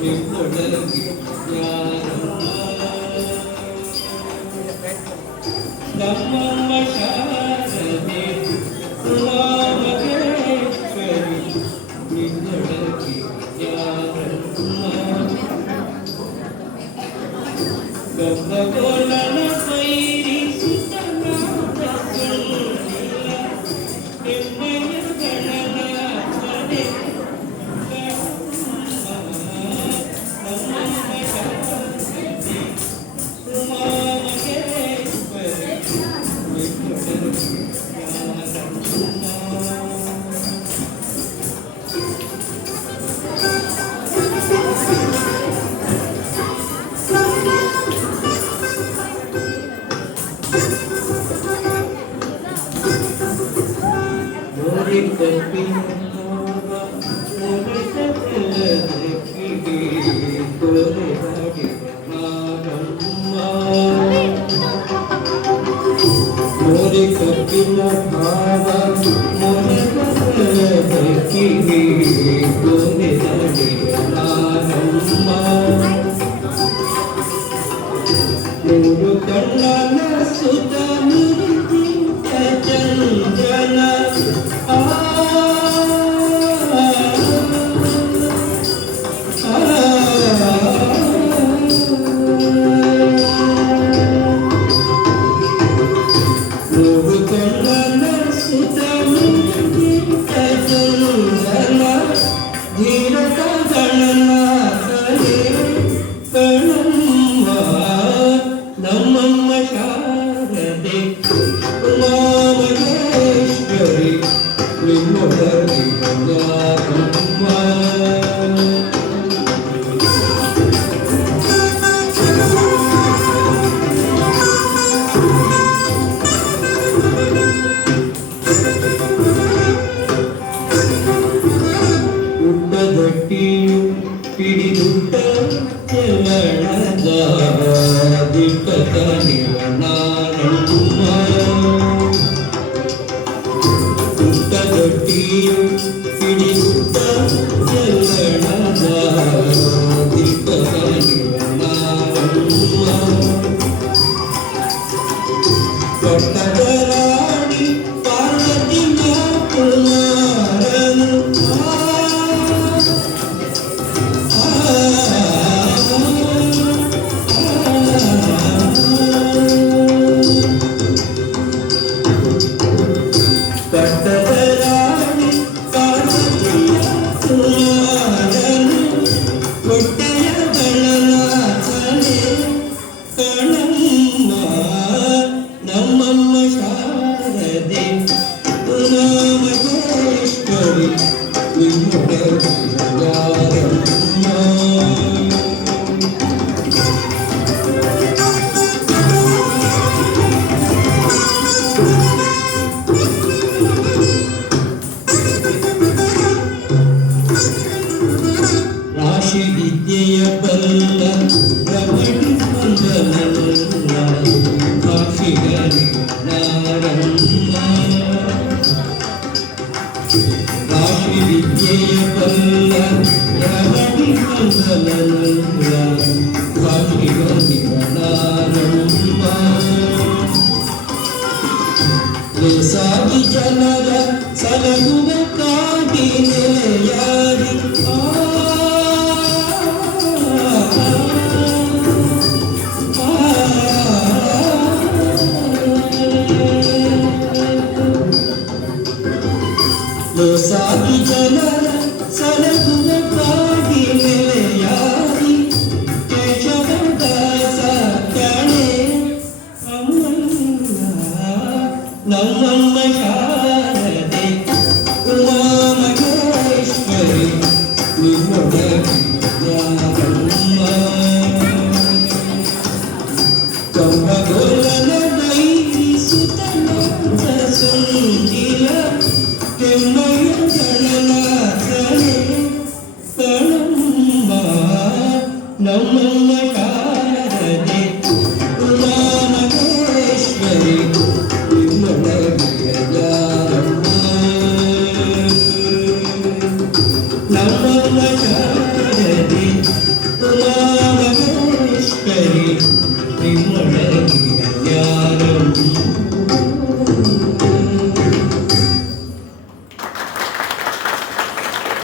ನಿನ್ನೊಡನೆ ಯಾರಮ್ಮ ನಮ್ಮಮ್ಮ ಶಾರದೆ ಉಮಾಮಹೇಶ್ವರಿ ನಿನ್ನೊಡನೆ ಯಾರಮ್ಮ ಗಂಗಗೋಲನ ವೈರಿಸುತ್ತನಾದ ಕಣ್ಣಿಲ್ಲ ನಿಮ್ಮಯ ಗಣನಾಥನೇ ನಮ್ಮಮ್ಮ ಶಾರದೆ ಉಮಾಮಹೇಶ್ವರಿ ನಿನ್ನೊಡನೆ ಯಾರಮ್ಮ मोरे कपिला मोरे कपिला तोरे बाड़ी नारम्मा मोरे कपिला भावा मोरे कपिला तोरे बाड़ी नारम्मा मोरु कन्नन सुत मुरुति चंद्रन ನಮ್ಮಮ್ಮ ಶಾರದೆ ಉಮಾಮಹೇಶ್ವರಿ ನಿನ್ನೊಡನೆ ಯಾರಮ್ಮ ಉಟ್ಟದಟ್ಟಿಯು ಪಿಡಿದುಟ್ಟ ಚಲಣದ ದಿಕ್ಕತ ನಿವನಾರಮ್ಮ ಉಟ್ಟದಟ್ಟಿಯು ಪಿಡಿದುಟ್ಟ ಚಲಣದ ದಿಕ್ಕತ ನಿವನಾರಮ್ಮ ಪಟ್ಟದರಾಣಿ ಪಾರ್ವತಿಯ ಕುಮಾರನು ಪಟ್ಟದರಾಣಿ ಪಾರ್ವತಿಯ ಕುಮಾರನು ಹೊಟ್ಟೆಯ ಗಣನಾಥನೇ ಕಣಮ್ಮ ನಮ್ಮಮ್ಮ ಶಾರದೆ ಉಮಾಮಹೇಶ್ವರಿ ನಿನ್ನೊಡನೆ ಯಾರಮ್ಮ ರಾಶಿ ವಿದ್ಯೆಯ ಬಲ್ಲ ರಮಣಿ ಬಂದನಲ್ಲ ಭಾಷಿಗರಿ ನಾರಮ್ಮ ರಾಶಿ ವಿದ್ಯೆಯ ಬಲ್ಲ ರಮಣಿ ಬಂದನಲ್ಲ ಭಾಷಿಗರಿ ನಾರಮ್ಮ ಲೇಸಾಗಿ ಜನರ ಸಲಗುವ ಕಾಗಿ ನೆಲೆಯಾರಿ ಲೇಸಾಗಿ ಜನರ ಸಲಗುವ ಕಾಗಿ ನೆಲೆಯಾರಿ ಕೇಶವದಾಸ ಕಣೆ ಅಮ್ಮಯ್ಯ ನಮ್ಮಮ್ಮ ಶಾರದೆ ಉಮಾಮಹೇಶ್ವರಿ ನಿನ್ನೊಡನೆ ಯಾರಮ್ಮ ಕಂಬಗೋಲನ ವೈರಿಸುತ್ತನಾದ ಸುಂದಿಲ ಕೆಮ್ಮಯ ಗಣನಾಥನೇ ಕಣಮ್ಮ ನಮ್ಮಮ್ಮ ಶಾರದೆ ಉಮಾಮಹೇಶ್ವರಿ ನಿನ್ನೊಡನೆ ಯಾರಮ್ಮ ನಮ್ಮಮ್ಮ ಶಾರದೆ ಜ್ಞಾನಂ